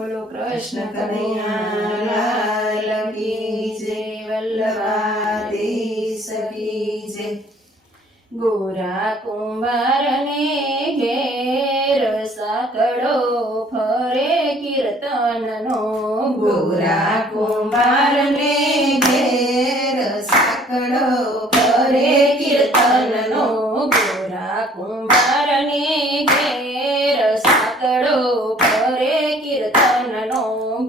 બોલો કૃષ્ણ કનૈયા લાલ કી જય, વલ્લભાધીશ કી જય। ગોરા કુંભારને ઘેર સાંકળો ફરે કીર્તનનો, ગોરા કુંભારને ઘેર સાંકળો ફરે કીર્તનનો, ગોરા કુંભારને ઘેર સાંકળો ફરે કીર્તનનો,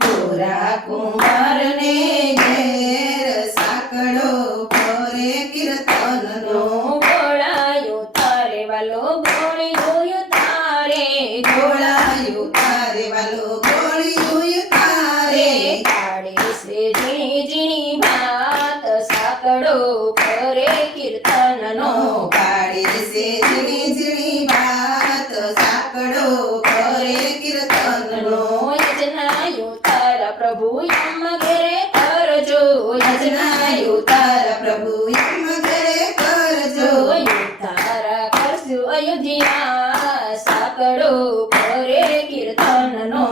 ગોરા કુંભારને ઘેર સાંકળો ફરે કીર્તનનો, ગોળાયો તારે વાલો ગોળિયો તારે, ગોળાયો તારે વાલો ગોળિયું તારે, કાળે સે ઝીણી ઝીણી ભાત સાંકળો ફરે કીર્તનનો, પાડે છે ઝીણી ઝીણી વાત સાંકળો ફરે કીર્તનનો, યજનાયો તારા પ્રભુ યમ ઘેરે કરજો, યજનાયો તારા પ્રભુ એમ ઘરે કરજો, તારા કરશું અયોધ્યા સાંકળો ફરે કીર્તનનો,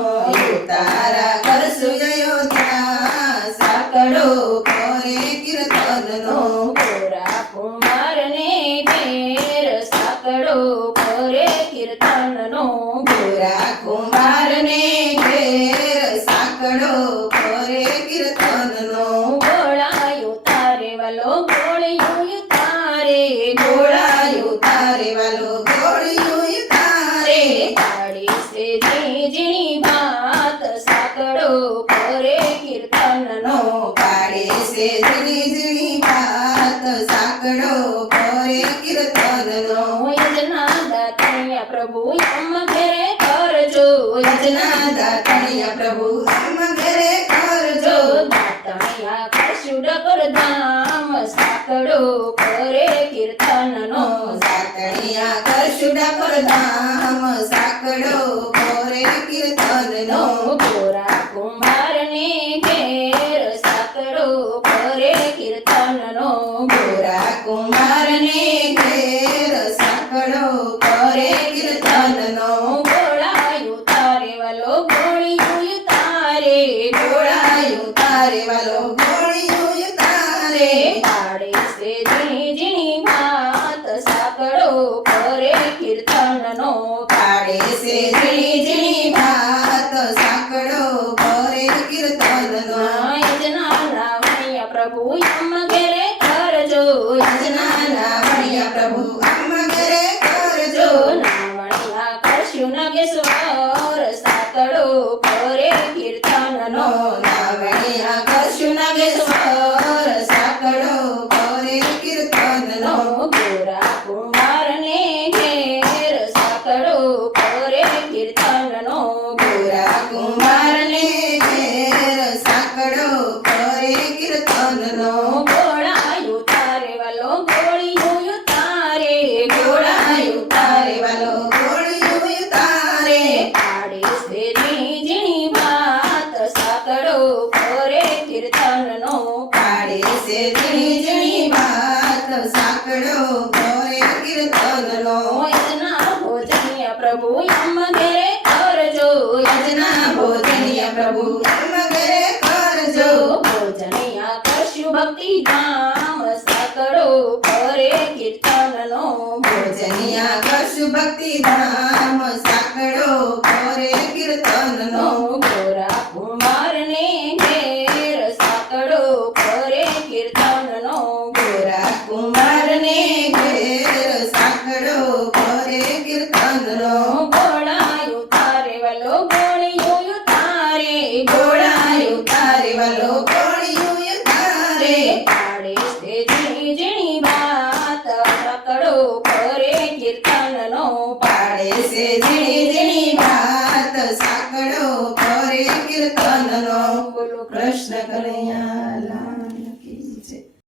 તારા કરશું અયોધ્યા સાંકળો ફરે કીર્તનનો, ગોરા કુંભારને ઘેર સાંકળો ફરે કીર્તનનો, ગોરા કુંભારને ઘેર સાંકળો ફરે કીર્તનનો, ગોળાયો તારે વાલો ગોળિયું તારે, ગોળાયો તારે વાલો ગોળિયું તારે, કાળી સે ઝીણી ઝીણી ભાત સાંકળો ફરે કીર્તનનો, પાડે છે ઝીણી ઝીણી વાત સાંકળો ફરે કીર્તનનો, યજના દાતણિયા પ્રભુ યમ ઘેરે કરજો, યજના દાતણિયા પ્રભુ એમ ઘરે કરજો, દાતણિયા કરશું ડગર ધામ સાંકળો ફરે કીર્તનનો, સાતણિયા કરશું ડાકોર ધામ સાંકળો ફરે કીર્તનનો, ગોરા કુંભારને ઘેર સાંકળો ફરે કીર્તનનો, ગોરા કુંભારને ઘેર સાંકળો ફરે કીર્તનનો, ગોળાયું તારે વાલો ગોળિયું તારે, ગોળાયું તારે વાલો ગોળિયું તારે, પાડે સે ઝીણી ઝીણી ભાત સાંકળો ફરે કીર્તનનો, પાડે છે ઝીણી ઝીણી ભાત સાંકળો ફરે કીર્તનનો, યજનાના વણિયા પ્રભુ યમ ઘેરે કરજો, યજનાના વણિયા પ્રભુ આમ ઘરે કરજો, નાવણિયા કરશું નાગેશ્વર સાંકળો ફરે કીર્તનનો, નાવણિયા કરશું નાગેશ્વર સાંકળો ફરે કીર્તનનો, ગોરા કુંભારને ઘેર સાંકળો ફરે કીર્તનનો, ગોરા કુંભારને ઘેર સાંકળો ફરે કીર્તનનો, ગોળાયું તારે વાલો ગોળિયું તારે, ગોળાયું તારે વાલો ગોળિયું તારે, પાડે સે ઝીણી ઝીણી ભાત સાંકળો ફરે કીર્તનનો, પાડે છે ઝીણી ઝીણી વાત સાંકળો ફરે કીર્તનનો, યજના ભોજનિયા પ્રભુ યમ ઘેરે કરજો, યજના ભોજનિયા પ્રભુ એમ ઘરે કરજો, ભોજનિયા કરશું ભક્તિ ધામ સાંકળો ફરે કીર્તનનો, ભોજનિયા કરશું ભક્તિ ધામ સાંકળો ફરે કીર્તનનો, ગોરા કુંભારને ઘેર સાંકળો ફરે કીર્તનનો, ગોરા કુંભારને ઘેર સાંકળો ફરે કીર્તનનો, ગોળાયું તારે વાલો ગોળિયું તારે, ગોળાયું તારે વાલો ગોળિયું તારે, પાડે સે ઝીણી ઝીણી ભાત સાંકળો ફરે કીર્તનનો, પાડે છે ઝીણી ઝીણી વાત સાંકળો ફરે